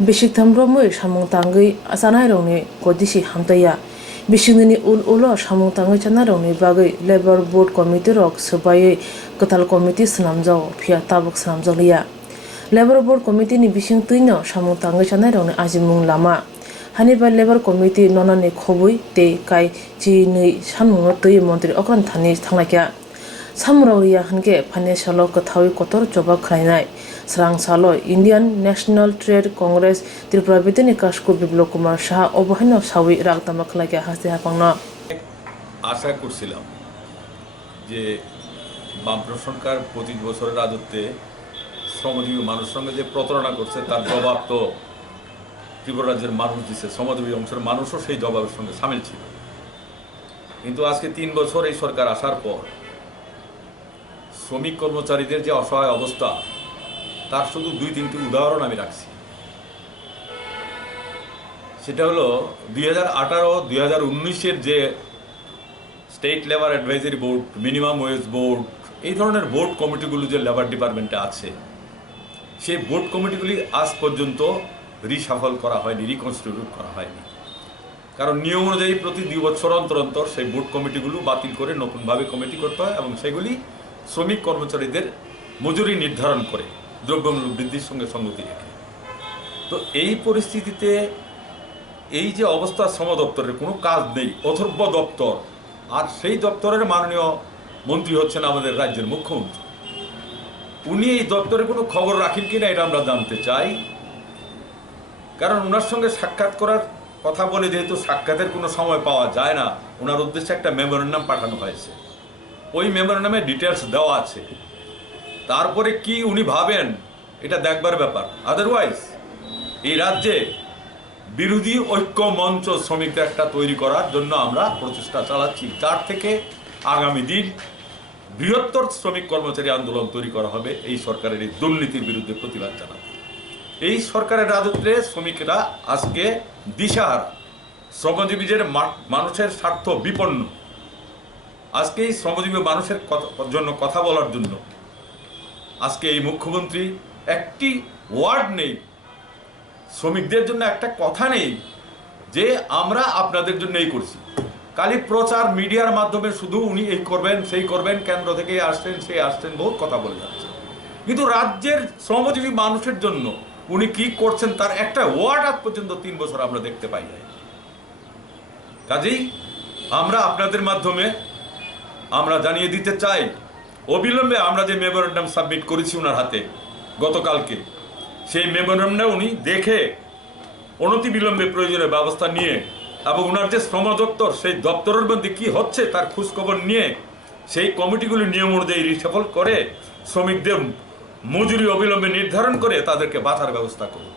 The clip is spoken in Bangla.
Bishik Tambromwe Shamung Tangi Asanaroni Kodisi Hamtaya Bishingini Ulo Shamung Tangi Chanaroni Bagi Labor Board Committee Rock Subaye Katal Committee Snamzo Pia Tabuk Snamzolia Labor Board Committee ni Bishing Tino Shamung Tangi Chanaroni Azimung Lama Hannibal Labor Committee Nonane Khobui Te Kai Chi Nui Shamung Tui Montri Okran Thani Thanglakya Samrawriya Hange Phane Salo Kathawi Kotor Joba Khainai Sarang Salo Indian National Trade Congress Tripura Bitini Kashko Biplop Kumar Shah Obahin Sawi Ragtama Khlakya Haste Hapangna আশা করছিলাম যে বামফ্রন্ট সরকার 25 বছরের রাজত্বে শ্রমজীবী মানুষের সঙ্গে যে প্রতারণা করছে তার জবাব তো ত্রিপুরা রাজ্যের মানুষ দিচ্ছে শ্রমজীবী অংশের মানুষও সেই জবাবের সঙ্গে শামিল ছিল কিন্তু আজকে 3 বছর এই সরকার আসার পর শ্রমিক কর্মচারীদের যে অসহায় অবস্থা তার শুধু 2-3টি উদাহরণ আমি রাখছি সেটা হলো 2018-2019 এর যে state labour advisory board minimum wedge board এই ধরনের বোর্ড কমিটিগুলো যে লেবার ডিপার্টমেন্টে আছে সেই বোর্ড কমিটিগুলি আজ পর্যন্ত রিশাফল করা হয়নি রিকনস্টিটিউট করা হয়নি কারণ নিয়ম অনুযায়ী প্রতি 2 বছর অন্তর অন্তর সেই বোর্ড কমিটিগুলো বাতিল করে নতুনভাবে কমিটি করতে হয় এবং সেগুলি শ্রমিক কর্মচারীদের মজুরি নির্ধারণ করে দ্রব্যমূল্য বৃদ্ধির সঙ্গে সঙ্গতি রেখে তো এই পরিস্থিতিতে এই যে অবস্থা শ্রম দপ্তরের কোনো কাজ নেই অথর্ব দপ্তর আর সেই দপ্তরের মাননীয় মন্ত্রী হচ্ছেন আমাদের রাজ্যের মুখ্যমন্ত্রী উনি এই দপ্তরে কোনো খবর রাখেন কিনা এটা আমরা জানতে চাই কারণ ওনার সঙ্গে সাক্ষাৎ করার কথা বলে যেহেতু সাক্ষাতের কোনো সময় পাওয়া যায় না ওনার উদ্দেশ্যে একটা মেমোরেন্ডাম পাঠানো হয়েছে ওই মেমোরেন্ডামে ডিটেলস দেওয়া আছে তারপরে কি উনি ভাবেন এটা দেখবার ব্যাপার আদারওয়াইজ এই রাজ্যে বিরোধী ঐক্য মঞ্চ শ্রমিকদের একটা তৈরি করার জন্য আমরা প্রচেষ্টা চালাচ্ছি যার থেকে আগামী দিন বৃহত্তর শ্রমিক কর্মচারী আন্দোলন তৈরি করা হবে এই সরকারের এই দুর্নীতির বিরুদ্ধে প্রতিবাদ জানাতে এই সরকারের রাজত্বে শ্রমিকরা আজকে দিশাহারা শ্রমজীবীদের মানুষের স্বার্থ বিপন্ন আজকে এই শ্রমজীবী মানুষের জন্য কথা বলার জন্য আজকে এই মুখ্যমন্ত্রী একটি ওয়ার্ড নেই শ্রমিকদের জন্য একটা কথা নেই যে আমরা আপনাদের জন্য এই করছি খালি প্রচার মিডিয়ার মাধ্যমে শুধু উনি এই করবেন সেই করবেন কেন্দ্র থেকে আসছেন সেই আসছেন বহুত কথা বলে যাচ্ছে কিন্তু রাজ্যের শ্রমজীবী মানুষের জন্য উনি কি করছেন তার একটা ওয়ার্ড আজ পর্যন্ত 3 বছর আমরা দেখতে পাই নাই কাজেই আমরা আপনাদের মাধ্যমে আমরা জানিয়ে দিতে চাই অবিলম্বে আমরা যে মেমোরেন্ডাম সাবমিট করেছি ওনার হাতে গতকালকে সেই মেমোরেন্ডামটা উনি দেখে অনতিবিলম্বে প্রয়োজনীয় ব্যবস্থা নিয়ে এবং ওনার যে শ্রম দপ্তর সেই দপ্তরের মধ্যে কি হচ্ছে তার খোঁজখবর নিয়ে সেই কমিটিগুলি নিয়ম অনুযায়ী রিশাফল করে শ্রমিকদের মজুরি অবিলম্বে নির্ধারণ করে তাদেরকে বাঁচার ব্যবস্থা করুন